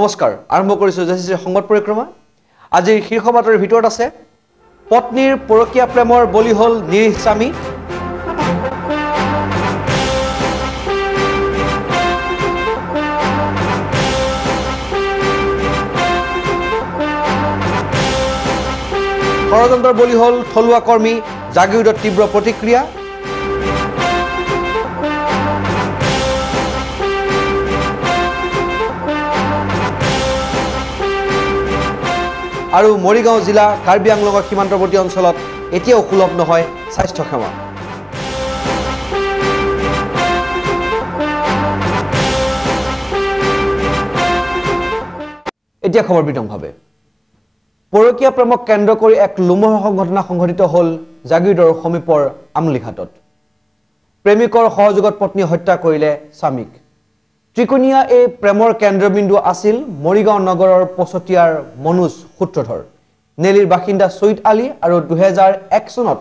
নমস্কাৰ আৰম্ভ কৰিছো জেচিচি সংবাদ পৰিক্ৰমা আজিৰ শীৰ্ষ বাতৰিৰ ভিতৰত আছে পত্নীৰ পৰকীয়া প্ৰেমৰ বলি হল নিৰীহ স্বামী ষড়যন্ত্ৰৰ বলি হল থলুৱা কৰ্মী জাগিৰোডত তীব্ৰ প্ৰতিক্ৰিয়া আৰু মৰিগাঁও জিলা কাৰ্বি আংলঙৰ সীমান্তৱৰ্তী অঞ্চলত এতিয়াও সুলভ নহয় স্বাস্থ্য সেৱা এতিয়া খবৰ বিতংভাৱে পৰকীয়া প্ৰেমক কেন্দ্ৰ কৰি এক লোমহৰ্ষক ঘটনা সংঘটিত হল জাগিৰোডৰ সমীপৰ আমলিঘাটত প্ৰেমিকৰ সহযোগত পত্নী হত্যা কৰিলে স্বামীক ত্ৰিকোণীয়া এই প্ৰেমৰ কেন্দ্ৰবিন্দু আছিল মৰিগাঁও নগৰৰ পছতিয়াৰ মনোজ সূত্ৰধৰ নেলিৰ বাসিন্দা সৈয়দ আলী আৰু 2001 চনত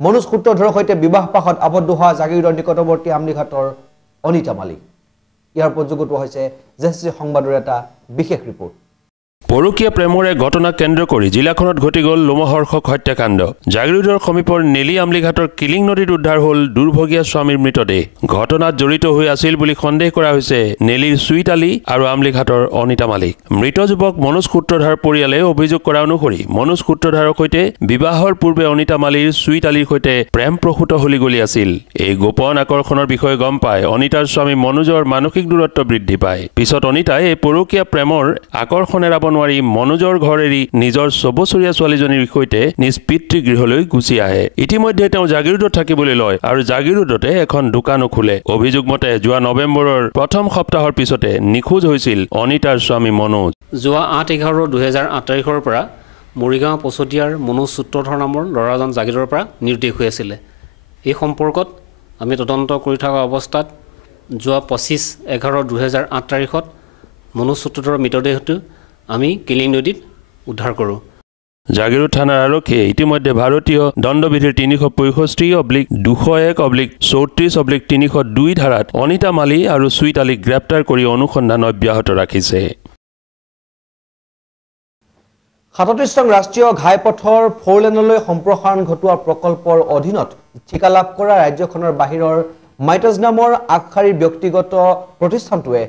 মনোজ সূত্ৰধৰৰ সৈতে বিবাহ পাশত আবদ্ধ হোৱা জাগিৰোডৰ নিকটৱৰ্তী আমলিঘাটৰ অনিতা মালিক ইয়াৰ পঞ্জীয়ন হৈছে জেচিচি সংবাদৰ এটা বিশেষ ৰিপৰ্ট পৰকীয়া প্ৰেমৰ এক ঘটনা কেন্দ্ৰ কৰি জিলাখনত ঘটি গ'ল লোমহৰ্ষক হত্যাকাণ্ড জাগিৰোডৰ সমীপৰ নেলি আমলিঘাটৰ কিলিং নদীত উদ্ধাৰ হ'ল দুৰ্ভগীয়া স্বামীৰ মৃতদেহ ঘটনাত জড়িত হৈ আছিল বুলি সন্দেহ কৰা হৈছে নেলিৰ সৈয়দ আলী আৰু আমলিঘাটৰ অনিতা মালিক মৃত যুৱক মনোজ সূত্ৰধাৰ পৰিয়ালে অভিযোগ কৰা অনুসৰি মনোজ সূত্ৰধাৰৰ সৈতে বিবাহৰ পূৰ্বে অনিতা মালিৰ সৈয়দ আলীৰ সৈতে প্ৰেম প্ৰসূত হলিগলি আছিল এই গোপন আকৰ্ষণৰ বিষয়ে গম পাই অনিতাৰ স্বামী মনোজৰ মানসিক দূৰত্ব বৃদ্ধি পায় পিছত অনিতাই এই পৰকীয়া প্ৰেমৰ আকৰ্ষণেৰে মনোজৰ ঘৰ এৰি নিজৰ 6 বছৰীয়া ছোৱালীজনীৰ সৈতে নিজ পিতৃগৃহলৈ গুচি আহে ইতিমধ্যে তেওঁ জাগিৰোডত থাকিবলৈ লয় আৰু জাগিৰোডতে এখন দোকানো খোলে অভিযোগ মতে যোৱা নৱেম্বৰৰ প্ৰথম সপ্তাহৰ পিছতে নিখোজ হৈছিল অনিতাৰ স্বামী মনোজ যোৱা 8/11/2008 তাৰিখৰ পৰা মৰিগাঁও পছতিয়াৰ মনোজ সূত্ৰধৰ নামৰ ল'ৰাজন জাগিৰোডৰ পৰা নিৰ্দেশ হৈ আছিল এই সম্পৰ্কত আমি তদন্ত কৰি থকা অৱস্থাত যোৱা 25/11/2008 তাৰিখত মনোজ সূত্ৰধৰৰ মৃতদেহটো আমি কিলিং নদীত উদ্ধাৰ কৰোঁ জাগিৰোড থানাৰ আৰক্ষীয়ে ইতিমধ্যে ভাৰতীয় দণ্ডবিধিৰ 365/201/201/34/302 ধাৰাত অনিতা মালি আৰু সৈয়দ আলীক গ্ৰেপ্তাৰ কৰি অনুসন্ধান অব্যাহত ৰাখিছে 37 নং ৰাষ্ট্ৰীয় ঘাইপথৰ 4 লেনলৈ সম্প্ৰসাৰণ ঘটোৱা প্ৰকল্পৰ অধীনত ঠিকা লাভ কৰা ৰাজ্যখনৰ বাহিৰৰ মাইটাজ নামৰ আগশাৰীৰ ব্যক্তিগত প্ৰতিষ্ঠানটোৱে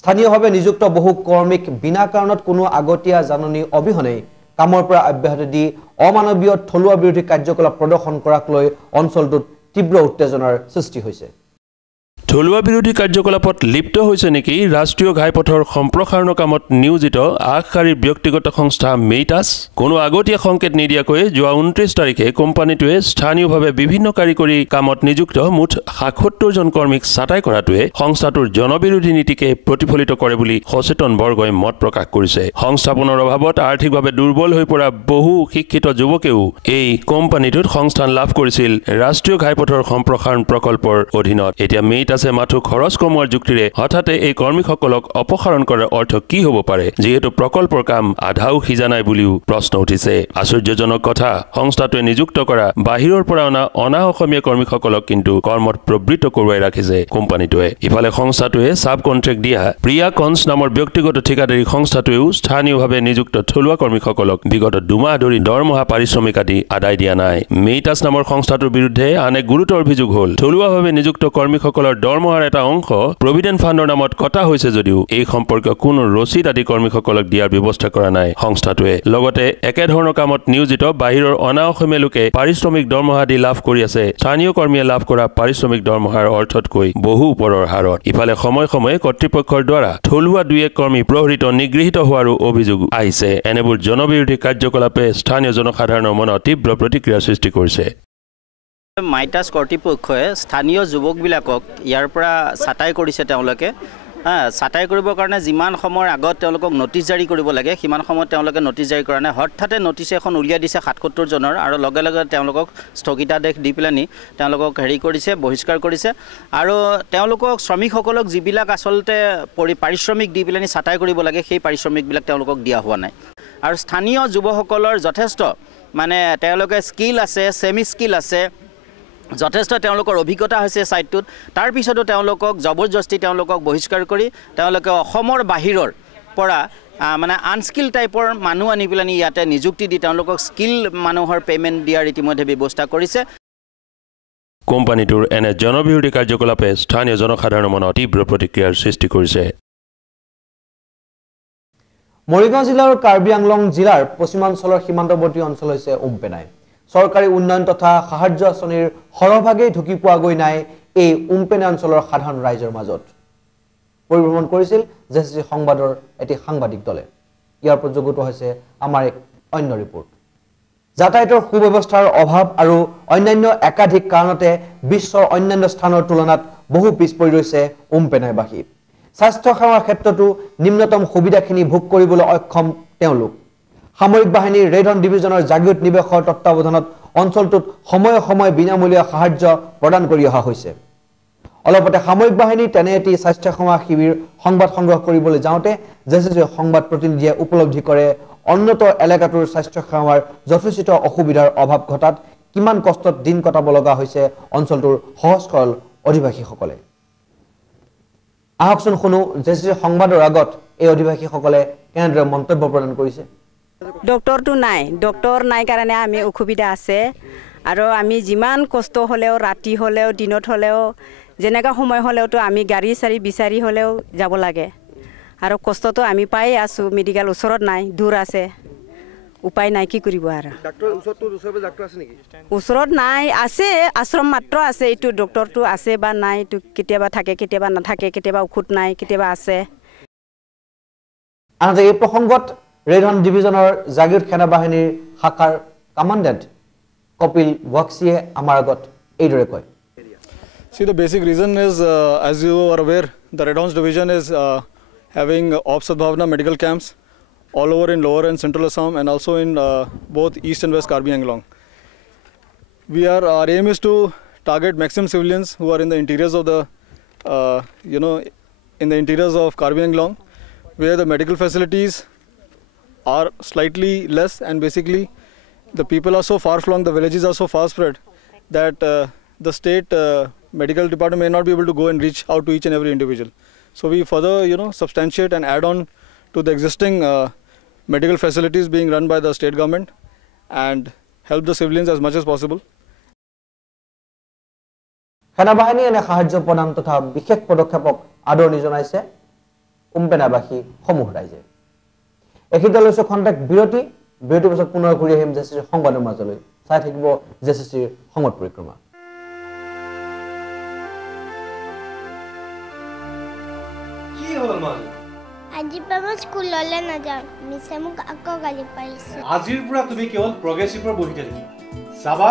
স্থানীয়ভাৱে নিযুক্ত বহু কৰ্মীক বিনা কাৰণত কোনো আগতীয়া জাননী অবিহনে কামৰ পৰা অব্যাহতি দি অমানৱীয় থলুৱা বিৰোধী কাৰ্যকলাপ প্ৰদৰ্শন কৰাক লৈ অঞ্চলটোত তীব্ৰ উত্তেজনাৰ সৃষ্টি হৈছে থলুৱা বিৰোধী কাৰ্যকলাপত লিপ্ত হৈছে নেকি ৰাষ্ট্ৰীয় ঘাইপথৰ সম্প্ৰসাৰণৰ কামত নিয়োজিত আগশাৰীৰ ব্যক্তিগত সংস্থা মেইটাছ কোনো আগতীয়া সংকেত নিদিয়াকৈ যোৱা 29 তাৰিখে কোম্পানীটোৱে স্থানীয়ভাৱে বিভিন্ন কাৰিকৰী কামত নিযুক্ত মুঠ 77 জন কৰ্মীক ছাঁটাই কৰাটোৱে সংস্থাটোৰ জনবিৰোধী নীতিকে প্ৰতিফলিত কৰে বুলি সচেতন বৰ্গই মত প্ৰকাশ কৰিছে সংস্থাপনৰ অভাৱত আৰ্থিকভাৱে দুৰ্বল হৈ পৰা বহু শিক্ষিত যুৱকেও এই কোম্পানীটোত সংস্থান লাভ কৰিছিল ৰাষ্ট্ৰীয় ঘাইপথৰ সম্প্ৰসাৰণ প্ৰকল্পৰ অধীনত এতিয়া মেইটাছ মাথো খৰচ কমোৱাৰ যুক্তিৰে হঠাতে এই কৰ্মীসকলক অপসাৰণ কৰাৰ অৰ্থ কি হ'ব পাৰে যেহেতু প্ৰকল্পৰ কাম আধাও সিজা নাই বুলিও প্ৰশ্ন উঠিছে আশ্চৰ্যজনক কথা সংস্থাটোৱে নিযুক্ত কৰা বাহিৰৰ পৰা অনা অসমীয়া কৰ্মীসকলক কিন্তু কৰ্মত প্ৰবৃত্ত কৰোৱাই ৰাখিছে কোম্পানীটোৱে ইফালে সংস্থাটোৱে সাব কন্ট্ৰেক্ট দিয়া প্ৰিয়া কনছ নামৰ ব্যক্তিগত ঠিকাদাৰী সংস্থাটোৱেও স্থানীয়ভাৱে নিযুক্ত থলুৱা কৰ্মীসকলক বিগত 2 মাহ ধৰি দৰমহা পাৰিশ্ৰমিক আদি আদায় দিয়া নাই মেইটাছ নামৰ সংস্থাটোৰ বিৰুদ্ধে আনে গুৰুতৰ অভিযোগ হ'ল থলুৱাভাৱে নিযুক্ত কৰ্মীসকলৰ দৰমহাৰ এটা অংশ প্ৰভিডেন্ট ফাণ্ডৰ নামত কটা হৈছে যদিও এই সম্পৰ্কীয় কোনো ৰচিদ আদি কৰ্মীসকলক দিয়াৰ ব্যৱস্থা কৰা নাই সংস্থাটোৱে লগতে একেধৰণৰ কামত নিয়োজিত বাহিৰৰ অনা অসমীয়া লোকে পাৰিশ্ৰমিক দৰমহা দি লাভ কৰি আছে স্থানীয় কৰ্মীয়ে লাভ কৰা পাৰিশ্ৰমিক দৰমহাৰ অৰ্থতকৈ বহু ওপৰৰ হাৰত ইফালে সময়ে সময়ে কৰ্তৃপক্ষৰ দ্বাৰা থলুৱা 2-1 কৰ্মী প্ৰহৰিত নিগৃহীত হোৱাৰো অভিযোগ আহিছে এনেবোৰ জনবিৰোধী কাৰ্যকলাপে স্থানীয় জনসাধাৰণৰ মনত তীব্ৰ প্ৰতিক্ৰিয়াৰ সৃষ্টি কৰিছে মাইটাছ কৰ্তৃপক্ষই স্থানীয় যুৱকবিলাকক ইয়াৰ পৰা ছাঁটাই কৰিছে তেওঁলোকে ছাঁটাই কৰিবৰ কাৰণে যিমান সময়ৰ আগত তেওঁলোকক নটিচ জাৰি কৰিব লাগে সিমান সময়ত তেওঁলোকে নটিচ জাৰি কৰা নাই হঠাতে নটিচ এখন উলিয়াই দিছে 77 জনৰ আৰু লগে লগে তেওঁলোকক স্থগিতাদেশ দি পেলানি তেওঁলোকক কৰিছে বহিষ্কাৰ কৰিছে আৰু তেওঁলোকক শ্ৰমিকসকলক যিবিলাক আচলতে পাৰিশ্ৰমিক দি পেলানি ছাঁটাই কৰিব লাগে সেই পাৰিশ্ৰমিকবিলাক তেওঁলোকক দিয়া হোৱা নাই আৰু স্থানীয় যুৱকসকলৰ যথেষ্ট মানে তেওঁলোকে স্কিল আছে সেমি স্কিল আছে যথেষ্ট তেওঁলোকৰ অভিজ্ঞতা হৈছে সাইটটোত তাৰ পিছতো তেওঁলোকক জবৰদস্তি তেওঁলোকক বহিষ্কাৰ কৰি তেওঁলোকে অসমৰ বাহিৰৰ পৰা মানে আনস্কিল টাইপৰ মানুহ আনি পেলাই ইয়াতে নিযুক্তি দি তেওঁলোকক স্কিল মানুহৰ পে'মেণ্ট দিয়াৰ ইতিমধ্যে ব্যৱস্থা কৰিছে কোম্পানীটোৰ এনে জনবিৰোধী কাৰ্যকলাপে স্থানীয় জনসাধাৰণৰ মনত তীব্ৰ প্ৰতিক্ৰিয়াৰ সৃষ্টি কৰিছে মৰিগাঁও জিলাৰ কাৰ্বি আংলং জিলাৰ পশ্চিমাঞ্চলৰ সীমান্তৱৰ্তী অঞ্চল হৈছে উমপেনাই চৰকাৰী উন্নয়ন তথা সাহায্য আঁচনিৰ সৰহভাগেই ঢুকি পোৱা গৈ নাই এই উমপেনা অঞ্চলৰ সাধাৰণ ৰাইজৰ মাজত পৰিভ্ৰমণ কৰিছিল জেচিচি সংবাদৰ এটি সাংবাদিক দলে ইয়াৰ ওপৰত যোগোত হৈছে আমাৰ এক অন্য ৰিপৰ্ট যাতায়াতৰ সুব্যৱস্থাৰ অভাৱ আৰু অন্যান্য একাধিক কাৰণতে বিশ্বৰ অন্যান্য স্থানৰ তুলনাত বহু পিছ পৰি ৰৈছে উমপেনাইবাসী স্বাস্থ্য সেৱাৰ ক্ষেত্ৰতো নিম্নতম সুবিধাখিনি ভোগ কৰিবলৈ অক্ষম তেওঁলোক সামৰিক বাহিনীৰ ৰেডন ডিভিজনৰ জাগিৰোড নিৱেশৰ তত্ত্বাৱধানত অঞ্চলটোত সময়ে সময়ে বিনামূলীয়া সাহায্য প্ৰদান কৰি অহা হৈছে অলপতে সামৰিক বাহিনীৰ তেনে এটি স্বাস্থ্য সেৱা শিবিৰ সংবাদ সংগ্ৰহ কৰিবলৈ যাওঁতে জেচিচি সংবাদ প্ৰতিনিধিয়ে উপলব্ধি কৰে অন্যত এলেকাটোৰ স্বাস্থ্য সেৱাৰ যথোচিত অসুবিধাৰ অভাৱ ঘটাত কিমান কষ্টত দিন কটাব লগা হৈছে অঞ্চলটোৰ সহজ সৰল অধিবাসীসকলে আহকচোন শুনো জেচিচি সংবাদৰ আগত এই অধিবাসীসকলে কেনেদৰে মন্তব্য প্ৰদান কৰিছে ডক্টৰটো নাই ডক্টৰ নাই কাৰণে আমি অসুবিধা আছে আৰু আমি যিমান কষ্ট হ'লেও ৰাতি হ'লেও দিনত হ'লেও যেনেকা সময় হ'লেওতো আমি গাড়ী চাৰি বিচাৰি হ'লেও যাব লাগে আৰু কষ্টটো আমি পাই আছো মেডিকেল ওচৰত নাই দূৰ আছে উপায় নাই কি কৰিব আৰু ডাক্তৰ ওচৰত ডাক্তৰ আছে নেকি ওচৰত নাই আছে আশ্ৰম মাত্ৰ আছে এইটো ডক্টৰটো আছে বা নাই এইটো কেতিয়াবা থাকে কেতিয়াবা নাথাকে কেতিয়াবা ঔষধ নাই কেতিয়াবা আছে আনহাতে এই প্ৰসংগত ৰেডন ডিভিজনৰ জাগিৰোড সেনাবাহিনীৰ শাখাৰ কমাণ্ডেণ্ট কপিল বক্সিয়ে আমাৰ আগত এইদৰে কয় See, the basic reason is, as you are aware, the Red Horns Division is having Ops Sadbhavna medical camps all over in Lower and Central Assam and also in both East and West Karbi Anglong. Our aim is to target maximum civilians who are in the interiors of the, in the interiors of Karbi Anglong, where the medical facilities are slightly less and basically the people are so far flung, the villages are so far spread that the state medical department may not be able to go and reach out to each and every individual. So we further, substantiate and add on to the existing medical facilities being run by the state government and help the civilians as much as possible. সেনাবাহিনী এনে সাহায্য প্ৰদান তথা বিশেষ পদক্ষেপক আদৰণি জনাইছে উমপেনাবাসী সমূহ ৰাইজে এখিতে লৈছে খন্তেক বিৰতিৰ পিছত পুনৰ ঘূৰি আহিম জেচিচিৰ সংবাদৰ মাজলৈ চাই থাকিব জেচিচিৰ সংবাদ পৰিক্ৰমা আজি পৰা স্কুললৈ নাযাওঁ মিছে মোক আকৌ গালি পাৰিছে আজিৰ পৰা তুমি কেৱল প্ৰগ্ৰেছিভৰ বহি থাকি চাবা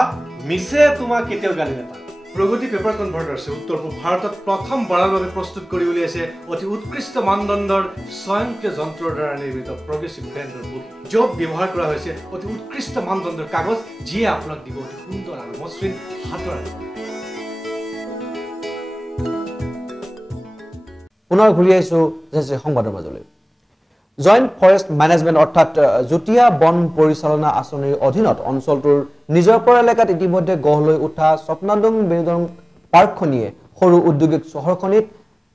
মিছে তোমাক কেতিয়াও গালি নাপায় প্ৰগতি পেপাৰ কনভাৰ্টাৰ্ছে উত্তৰ পূব ভাৰতত প্ৰথমবাৰৰ বাবে প্ৰস্তুত কৰি উলিয়াইছে অতি উৎকৃষ্ট মানদণ্ডৰ স্বয়ংক্ৰিয় যন্ত্ৰৰ দ্বাৰা নিৰ্মিত প্ৰগ্ৰেছিভ ব্ৰেণ্ডৰ বহি য'ত ব্যৱহাৰ কৰা হৈছে অতি উৎকৃষ্ট মানদণ্ডৰ কাগজ যিয়ে আপোনাক দিব অতি সুন্দৰ আৰু মসৃণ হাতৰ পুনৰ ঘূৰি আহিছো জেচিচিৰ সংবাদৰ মাজলৈ জইণ্ট ফৰেষ্ট মেনেজমেণ্ট অৰ্থাৎ যুটীয়া বন পৰিচালনা আঁচনিৰ অধীনত অঞ্চলটোৰ নিজৰপৰ এলেকাত ইতিমধ্যে গঢ় লৈ উঠা স্বপ্নাদং বিনোদন পাৰ্কখনিয়ে সৰু ঔদ্যোগিক চহৰখনিত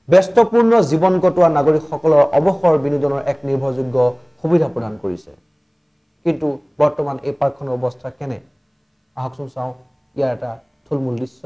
ব্যস্তপূৰ্ণ জীৱন কটোৱা নাগৰিকসকলৰ অৱসৰ বিনোদনৰ এক নিৰ্ভৰযোগ্য সুবিধা প্ৰদান কৰিছে কিন্তু বৰ্তমান এই পাৰ্কখনৰ অৱস্থা কেনে আহকচোন চাওঁ ইয়াৰ এটা থুলমূল দৃশ্য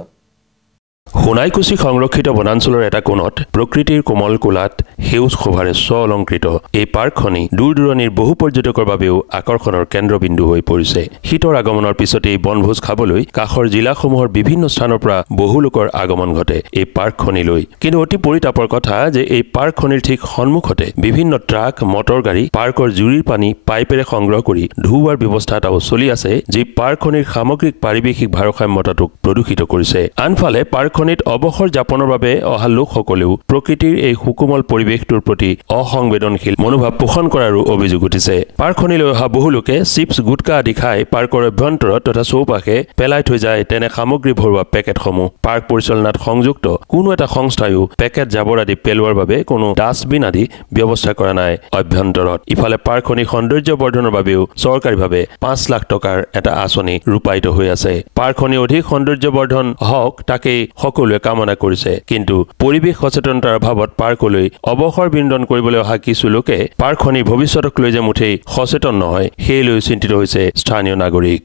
সোণাইকুছি সংৰক্ষিত বনাঞ্চলৰ এটা কোণত প্ৰকৃতিৰ কোমল কোলাত সেউজ শোভাৰে স্বঅলংকৃত এই পাৰ্কখনি দূৰ দূৰণিৰ বহু পৰ্যটকৰ বাবেও আকৰ্ষণৰ কেন্দ্ৰবিন্দু হৈ পৰিছে শীতৰ আগমনৰ পিছতেই বনভোজ খাবলৈ কাষৰ জিলাসমূহৰ বিভিন্ন স্থানৰ পৰা বহু লোকৰ আগমন ঘটে এই পাৰ্কখনিলৈ কিন্তু অতি পৰিতাপৰ কথা যে এই পাৰ্কখনিৰ ঠিক সন্মুখতে বিভিন্ন ট্ৰাক মটৰ গাড়ী পাৰ্কৰ জুৰিৰ পানী পাইপেৰে সংগ্ৰহ কৰি ধুওৱাৰ ব্যৱস্থা এটাও চলি আছে যি পাৰ্কখনিৰ সামগ্ৰিক পাৰিৱেশিক ভাৰসাম্যতাটোক প্ৰদূষিত কৰিছে আনফালে পাৰ্কখনিত অৱসৰ যাপনৰ বাবে অহা লোকসকলেও প্ৰকৃতিৰ এই সুকোমল পৰিৱেশটোৰ প্ৰতি অসংবেদনশীল মনোভাৱ পোষণ কৰাৰো অভিযোগ উঠিছে পাৰ্কখনিলৈ অহা বহু লোকে চিপছ গুটকা আদি খাই পাৰ্কৰ অভ্যন্তৰত তথা চৌপাশে পেলাই থৈ যায় তেনে সামগ্ৰী ভৰোৱা পেকেটসমূহ পাৰ্ক পৰিচালনাত সংযুক্ত কোনো এটা সংস্থায়ো পেকেট জাবৰ আদি পেলোৱাৰ বাবে কোনো ডাষ্টবিন আদি ব্যৱস্থা কৰা নাই অভ্যন্তৰত ইফালে পাৰ্কখনিৰ সৌন্দৰ্য বৰ্ধনৰ বাবেও চৰকাৰীভাৱে 5 লাখ টকাৰ এটা আঁচনি ৰূপায়িত হৈ আছে পাৰ্কখনি অধিক সৌন্দৰ্য বৰ্ধন হওক তাকেই সকলোৱে কামনা কৰিছে কিন্তু পৰিৱেশ সচেতনতাৰ অভাৱত পাৰ্কলৈ অৱসৰ বিনোদন কৰিবলৈ অহা কিছু লোকে পাৰ্কখনি ভৱিষ্যতক লৈ যে মুঠেই সচেতন নহয় সেই লৈ চিন্তিত হৈছে স্থানীয় নাগৰিক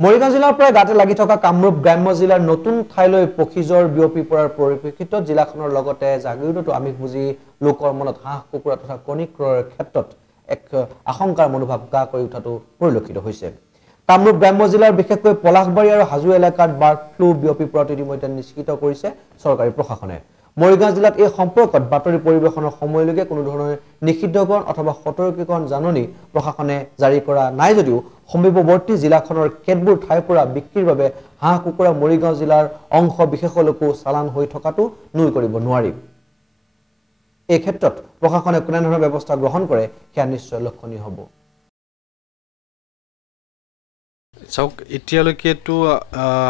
মৰিগাঁও জিলাৰ পৰা গাতে লাগি থকা কামৰূপ গ্ৰাম্য জিলাৰ নতুন ঠাইলৈ পক্ষীজৰ বিয়পি পৰাৰ পৰিপ্ৰেক্ষিতত জিলাখনৰ লগতে জাগিৰোডতো আমিষভোজী লোকৰ মনত হাঁহ কুকুৰা তথা কণী ক্ৰয়ৰ ক্ষেত্ৰত এক আশংকাৰ মনোভাৱ গা কৰি উঠাটো পৰিলক্ষিত হৈছে কামৰূপ গ্ৰাম্য জিলাৰ বিশেষকৈ পলাশবাৰী আৰু হাজো এলেকাত বাৰ্ড ফ্লু বিয়পি পৰাটো ইতিমধ্যে নিশ্চিত কৰিছে চৰকাৰী প্ৰশাসনে মৰিগাঁও জিলাত এই সম্পৰ্কত বাতৰি পৰিৱেশনৰ সময়লৈকে কোনো ধৰণৰ নিষিদ্ধকৰণ অথবা সতৰ্কীকৰণ জাননী প্ৰশাসনে জাৰি কৰা নাই যদিও সমীপৱৰ্তী জিলাখনৰ কেতবোৰ ঠাইৰ পৰা বিক্ৰীৰ বাবে হাঁহ কুকুৰা মৰিগাঁও জিলাৰ অংশ বিশেষলৈকো চালান হৈ থকাটো নুই কৰিব নোৱাৰি এই ক্ষেত্ৰত প্ৰশাসনে কোনে ধৰণৰ ব্যৱস্থা গ্ৰহণ কৰে সেয়া নিশ্চয় লক্ষণীয় হ'ব চাওক এতিয়ালৈকেতো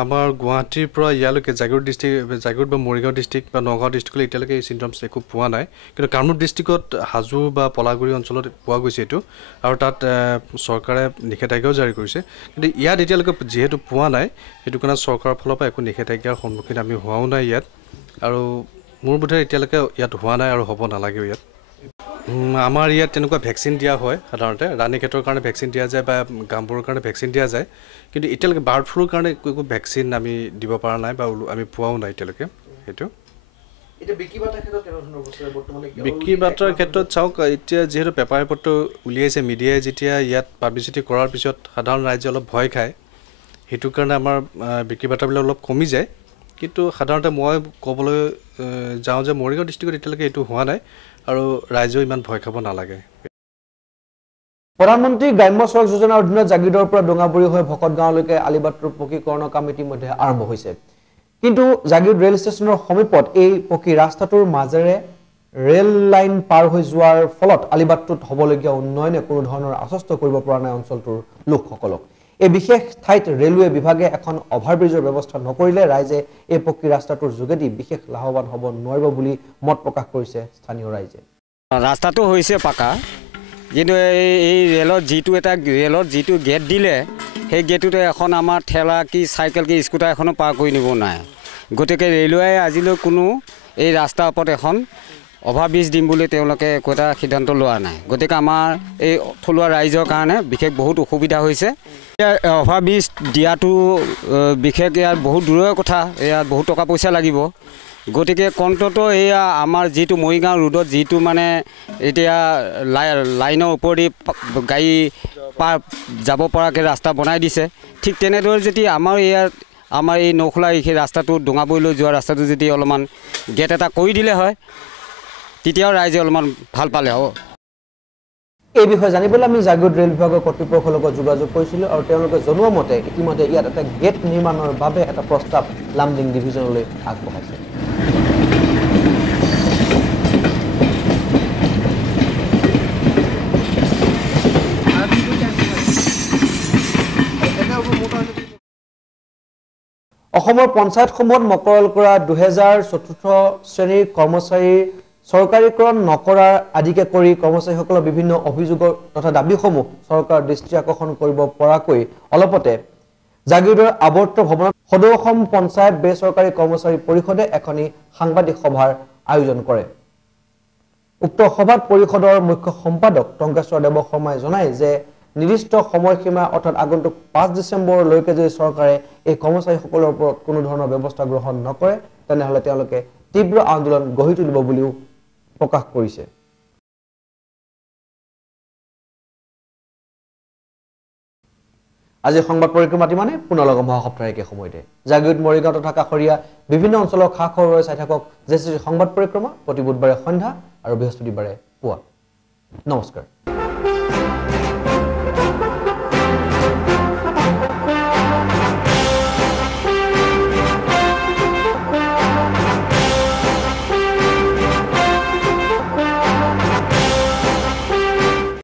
আমাৰ গুৱাহাটীৰ পৰা ইয়ালৈকে জাগিৰোড বা মৰিগাঁও ডিষ্ট্ৰিক্ট বা নগাঁও ডিষ্ট্ৰিক্টলৈ এতিয়ালৈকে এই চিমটমছ একো পোৱা নাই কিন্তু কামৰূপ ডিষ্ট্ৰিক্টত হাজো বা পলাগুৰি অঞ্চলত পোৱা গৈছে এইটো আৰু তাত চৰকাৰে নিষেধাজ্ঞাও জাৰি কৰিছে কিন্তু ইয়াত এতিয়ালৈকে যিহেতু পোৱা নাই সেইটো কাৰণে চৰকাৰৰ ফালৰ পৰা একো নিষেধাজ্ঞাৰ সন্মুখীন আমি হোৱাও নাই ইয়াত আৰু মোৰ বোধে এতিয়ালৈকে ইয়াত হোৱা নাই আৰু হ'ব নালাগেও ইয়াত আমাৰ ইয়াত তেনেকুৱা ভেকচিন দিয়া হয় সাধাৰণতে ৰাণীক্ষেত্ৰৰ কাৰণে ভেকচিন দিয়া যায় বা গামবোৰৰ কাৰণে ভেকচিন দিয়া যায় কিন্তু এতিয়ালৈকে বাৰ্ড ফ্লুৰ কাৰণে একো ভেকচিন আমি দিব পৰা নাই বা আমি পোৱাও নাই এতিয়ালৈকে সেইটো বিক্ৰী বাৰ্তাৰ ক্ষেত্ৰত চাওক এতিয়া যিহেতু পেপাৰ ৰিপৰ্টটো উলিয়াইছে মিডিয়াই যেতিয়া ইয়াত পাব্লিচিটি কৰাৰ পিছত সাধাৰণ ৰাইজে অলপ ভয় খায় সেইটো কাৰণে আমাৰ বিক্ৰী বাৰ্তাবিলাক অলপ কমি যায় কিন্তু সাধাৰণতে মই ক'বলৈ যাওঁ যে মৰিগাঁও ডিষ্ট্ৰিক্টত এতিয়ালৈকে এইটো হোৱা নাই আৰু ৰাইজেও ইমান ভয় খাব নালাগে প্ৰধানমন্ত্ৰী গ্ৰাম্য সড়ক যোজনাৰ অধীনত জাগিৰোডৰ পৰা ডোঙাবুৰী হৈ ভকতগাঁৱলৈকে আলিবাটৰ পকীকৰণৰ কাম ইতিমধ্যে আৰম্ভ হৈছে কিন্তু জাগিৰোড ৰেল ষ্টেচনৰ সমীপত এই পকী ৰাস্তাটোৰ মাজেৰে ৰেল লাইন পাৰ হৈ যোৱাৰ ফলত আলিবাটটোত হ'বলগীয়া উন্নয়নে কোনো ধৰণৰ আশ্বস্ত কৰিব পৰা নাই অঞ্চলটোৰ লোকসকলক এই বিশেষ ঠাইত ৰেলৱে বিভাগে এখন অভাৰব্ৰিজৰ ব্যৱস্থা নকৰিলে ৰাইজে এই পকী ৰাস্তাটোৰ যোগেদি বিশেষ লাভৱান হ'ব নোৱাৰিব বুলি মত প্ৰকাশ কৰিছে স্থানীয় ৰাইজে ৰাস্তাটো হৈছে পাকা কিন্তু এই ৰেলৰ যিটো গেট দিলে সেই গেটটোতে এখন আমাৰ ঠেলা কি চাইকেল কি স্কুটাৰ এখনো পাৰ কৰি নিব নাই গতিকে ৰেলৱে আজিলৈ কোনো এই ৰাস্তাৰ ওপৰত এখন অভাৰব্ৰিজ দিম বুলি তেওঁলোকে একো এটা সিদ্ধান্ত লোৱা নাই গতিকে আমাৰ এই থলুৱা ৰাইজৰ কাৰণে বিশেষ বহুত অসুবিধা হৈছে অভাৰব্ৰিজ দিয়াটো বিশেষ ইয়াত বহুত দূৰৰ কথা ইয়াত বহুত টকা পইচা লাগিব গতিকে কণ্টটো এয়া আমাৰ যিটো মৰিগাঁও ৰোডত যিটো মানে এতিয়া লাইনৰ ওপৰেদি গাড়ী পাৰ যাব পৰাকৈ ৰাস্তা বনাই দিছে ঠিক তেনেদৰে যদি আমাৰ এই নখোলা সেই ৰাস্তাটো ডোঙাবৰীলৈ যোৱা ৰাস্তাটো যদি অলপমান গেট এটা কৰি দিলে হয় তেতিয়াও ৰাইজে অলপমান ভাল পালে হ'ব এই বিষয়ে জানিবলৈ আমি জাগিৰোড ৰেল বিভাগৰ কৰ্তৃপক্ষৰ লগত যোগাযোগ কৰিছিলোঁ আৰু তেওঁলোকে জনোৱা মতে ইতিমধ্যে ইয়াত এটা গেট নিৰ্মাণৰ বাবে এটা প্ৰস্তাৱ লামডিং ডিভিজনলৈ আগবঢ়াইছে অসমৰ পঞ্চায়তসমূহত মকৰল কৰা 2014 শ্ৰেণীৰ কৰ্মচাৰীৰ চৰকাৰীকৰণ নকৰাৰ আদিকে কৰি কৰ্মচাৰীসকলৰ বিভিন্ন অভিযোগৰ তথা দাবীসমূহ চৰকাৰৰ দৃষ্টি আকৰ্ষণ কৰিব পৰাকৈ অলপতে জাগিৰোডৰ আৱৰ্ত ভৱনত সদৌ অসম পঞ্চায়ত বেচৰকাৰী কৰ্মচাৰী পৰিষদে এখনি সাংবাদিক সভাৰ আয়োজন কৰে উক্ত সভাত পৰিষদৰ মুখ্য সম্পাদক টংকেশ্বৰ দেৱ শৰ্মাই জনায় যে নিৰ্দিষ্ট সময়সীমা অৰ্থাৎ আগন্তুক 5 ডিচেম্বৰলৈকে যদি চৰকাৰে এই কৰ্মচাৰীসকলৰ ওপৰত কোনো ধৰণৰ ব্যৱস্থা গ্ৰহণ নকৰে তেনেহলে তেওঁলোকে তীব্ৰ আন্দোলন গঢ়ি তুলিব বুলিও প্ৰকাশ কৰিছে আজি সংবাদ পৰিক্ৰমাটি মানে পুনৰ লগ হোৱা সপ্তাহৰ একে সময়তে জাগিৰোড মৰিগাঁও তথা কাষৰীয়া বিভিন্ন অঞ্চলৰ খা খবৰ চাই থাকক জেচিচি সংবাদ পৰিক্ৰমা প্ৰতি বুধবাৰে সন্ধ্যা আৰু বৃহস্পতিবাৰে পুৱা নমস্কাৰ